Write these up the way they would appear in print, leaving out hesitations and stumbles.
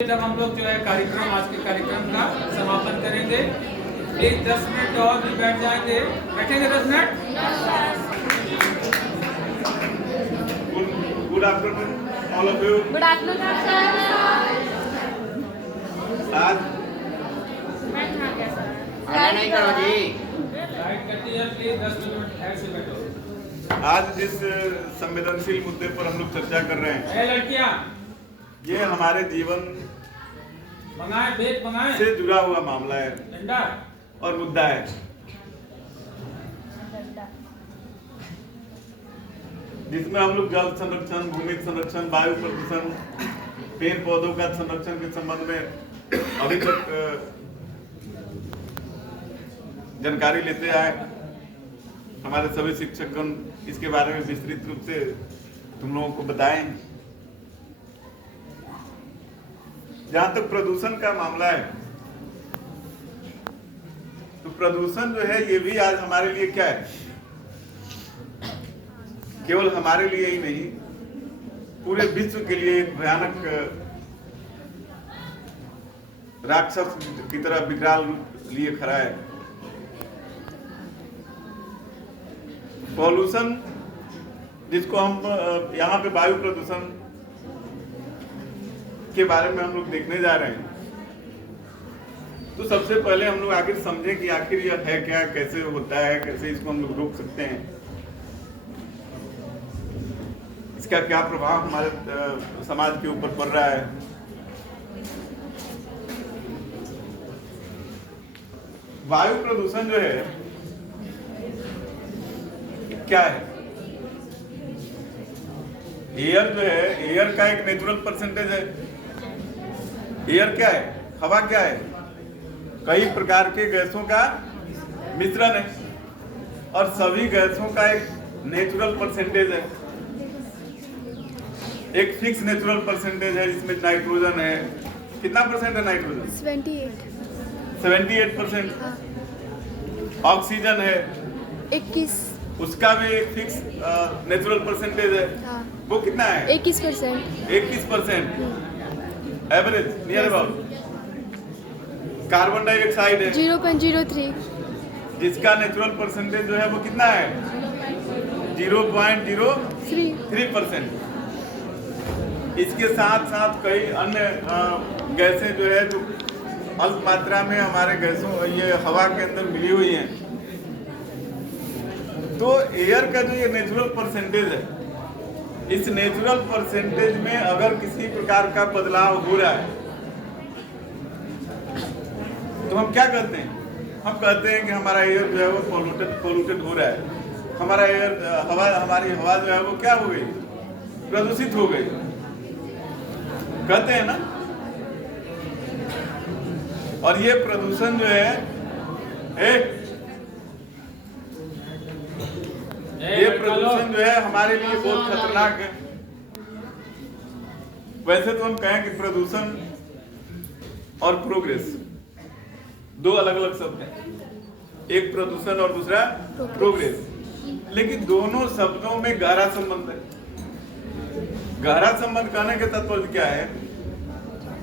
जब हम लोग जो है कार्यक्रम आज के कार्यक्रम का समापन करेंगे, प्लीज 10 मिनट और भी बैठ जाएंगे। बैठेंगे 10 minute. Good afternoon all of you. Good afternoon sir. आज नहीं करो जी। लाइट कटी है, प्लीज 10 मिनट ऐसे बैठो। आज जिस संवेदनशील मुद्दे पर हम लोग चर्चा कर रहे हैं, ए लड़कियां, ये हमारे जीवन मंगाए बेग मंगाए, से जुड़ा हुआ मामला है डंडा और मुद्दा है। जिसमें हम लोग जल संरक्षण, भूमि संरक्षण, वायु प्रदूषण, पेड़ पौधों का संरक्षण के संबंध में अभी तक जानकारी लेते आए। हमारे सभी शिक्षकगण इसके बारे में विस्तृत रूप से तुम लोगों को बताएं। जहां तक प्रदूषण का मामला है, तो प्रदूषण जो है ये भी आज हमारे लिए क्या है, केवल हमारे लिए ही नहीं, पूरे विश्व के लिए एक भयानक राक्षस की तरह विकराल रूप लिए खड़ा है। पॉल्यूशन, जिसको हम यहाँ पे वायु प्रदूषण के बारे में हम लोग देखने जा रहे हैं, तो सबसे पहले हम लोग आखिर समझें कि आखिर यह है क्या, कैसे होता है, कैसे इसको हम लोग रोक सकते हैं, इसका क्या प्रभाव हमारे समाज के ऊपर पड़ रहा है। वायु प्रदूषण जो है क्या है? एयर जो है, एयर का एक नेचुरल परसेंटेज है। एयर क्या है? हवा क्या है? कई प्रकार के गैसों का मिश्रण है और सभी गैसों का एक नेचुरल परसेंटेज है, एक फिक्स नेचुरल परसेंटेज है, जिसमें नाइट्रोजन है। कितना परसेंट है नाइट्रोजन? 78%। ऑक्सीजन है 21। उसका भी एक फिक्स नेचुरल परसेंटेज है। हाँ। वो कितना है? 21%। 21% average, near about. Carbon dioxide है 0.03। जिसका नेचुरल परसेंटेज जो है वो कितना है? 0.03%। इसके साथ साथ कई अन्य गैसें जो है जो अल्प मात्रा में हमारे गैसों ये हवा के अंदर मिली हुई हैं। तो एयर का जो ये नेचुरल परसेंटेज है, इस नेचुरल परसेंटेज में अगर किसी प्रकार का बदलाव हो रहा है, तो हम क्या कहते हैं? हम कहते हैं कि हमारा एयर जो है वो पोल्यूटेड हो रहा है। हमारा एयर हमारी हवा जो है वो क्या हो गई? प्रदूषित हो गई, कहते हैं ना। और ये प्रदूषण जो है ये प्रदूषण जो है हमारे लिए बहुत खतरनाक है। वैसे तो हम कहें कि प्रदूषण और प्रोग्रेस दो अलग अलग शब्द हैं, एक प्रदूषण और दूसरा प्रोग्रेस, लेकिन दोनों शब्दों में गहरा संबंध है। गहरा संबंध कहने के तात्पर्य क्या है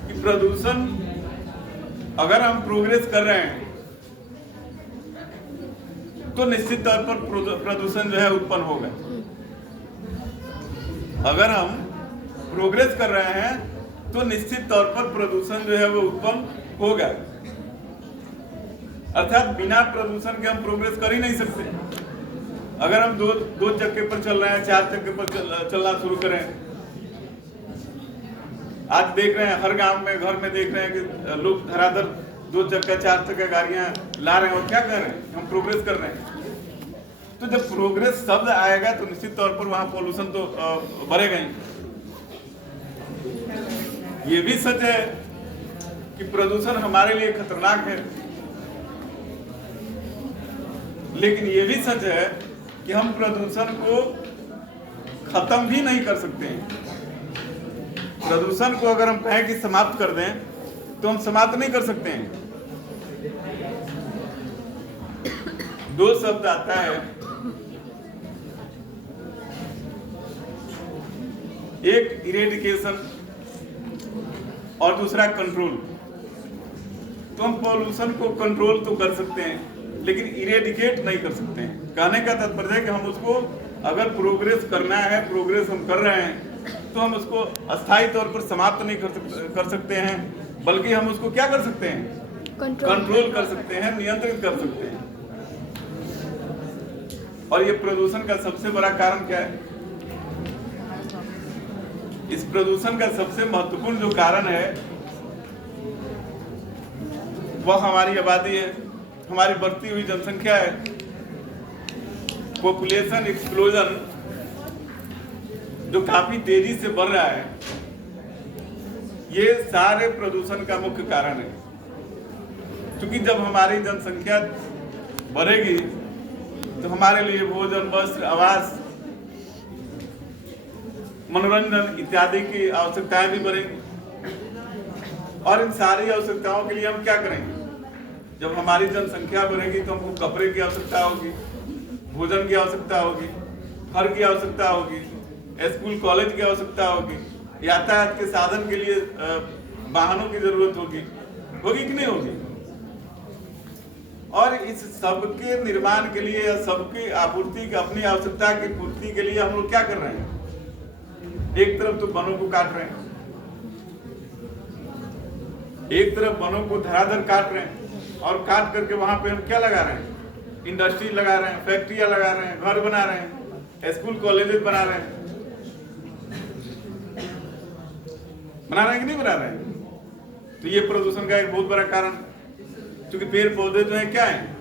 कि प्रदूषण, अगर हम प्रोग्रेस कर रहे हैं तो निश्चित तौर पर प्रदूषण जो है उत्पन्न होगा। अगर हम प्रोग्रेस कर रहे हैं तो निश्चित तौर पर प्रदूषण जो है वो उत्पन्न होगा। अर्थात बिना प्रदूषण के हम प्रोग्रेस कर ही नहीं सकते। अगर हम दो चक्के पर चल रहे हैं, 4 चक्के पर चलना शुरू करें, आज देख रहे हैं हर गांव में, घर में देख रहे हैं कि लोग धराधर 2 चक्का 4 चक्का गाड़ियां ला रहे हैं और क्या कर रहे हैं? हम प्रोग्रेस कर रहे हैं। तो जब प्रोग्रेस शब्द आएगा तो निश्चित तौर पर वहां पॉल्यूशन तो बढ़ेगा ही। ये भी सच है कि प्रदूषण हमारे लिए खतरनाक है, लेकिन ये भी सच है कि हम प्रदूषण को खत्म भी नहीं कर सकते हैं। प्रदूषण को अगर हम कहें कि समाप्त कर दें, तो हम समाप्त नहीं कर सकते हैं। 2 शब्द आता है, एक इरेडिकेशन और दूसरा कंट्रोल। तो हम पॉल्यूशन को कंट्रोल तो कर सकते हैं, लेकिन इरेडिकेट नहीं कर सकते हैं। कहने का तात्पर्य है कि हम उसको अगर प्रोग्रेस करना है, प्रोग्रेस हम कर रहे हैं, तो हम उसको अस्थायी तौर पर समाप्त नहीं कर सकते हैं, बल्कि हम उसको क्या कर सकते हैं? कंट्रोल कर सकते हैं, नियंत्रित कर सकते हैं। और ये प्रदूषण का सबसे बड़ा कारण क्या है? इस प्रदूषण का सबसे महत्वपूर्ण जो कारण है वह हमारी आबादी है, हमारी बढ़ती हुई जनसंख्या है, पॉपुलेशन एक्सप्लोजन जो काफी तेजी से बढ़ रहा है। ये सारे प्रदूषण का मुख्य कारण है, क्योंकि जब हमारी जनसंख्या बढ़ेगी तो हमारे लिए भोजन, वस्त्र, आवास, मनोरंजन इत्यादि की आवश्यकताएं भी बढ़ेंगी। और इन सारी आवश्यकताओं के लिए हम क्या करेंगे? जब हमारी जनसंख्या बढ़ेगी तो हमको कपड़े की आवश्यकता होगी, भोजन की आवश्यकता होगी, घर की आवश्यकता होगी, स्कूल कॉलेज की आवश्यकता होगी, यातायात के साधन के लिए वाहनों की जरूरत होगी कि नहीं होगी? और इस सब के निर्माण के लिए या सबकी आपूर्ति, अपनी आवश्यकता की पूर्ति के लिए हम लोग क्या कर रहे हैं? एक तरफ तो वनों को काट रहे हैं, एक तरफ वनों को धराधर काट रहे हैं, और काट करके वहां पे हम क्या लगा रहे हैं? इंडस्ट्री लगा रहे हैं, फैक्ट्रियां लगा रहे हैं, घर बना रहे हैं, स्कूल कॉलेजेस बना रहे हैं। बना रहे हैं कि नहीं बना रहे हैं? तो ये प्रदूषण का एक बहुत बड़ा कारण, क्योंकि पेड़ पौधे जो है क्या है?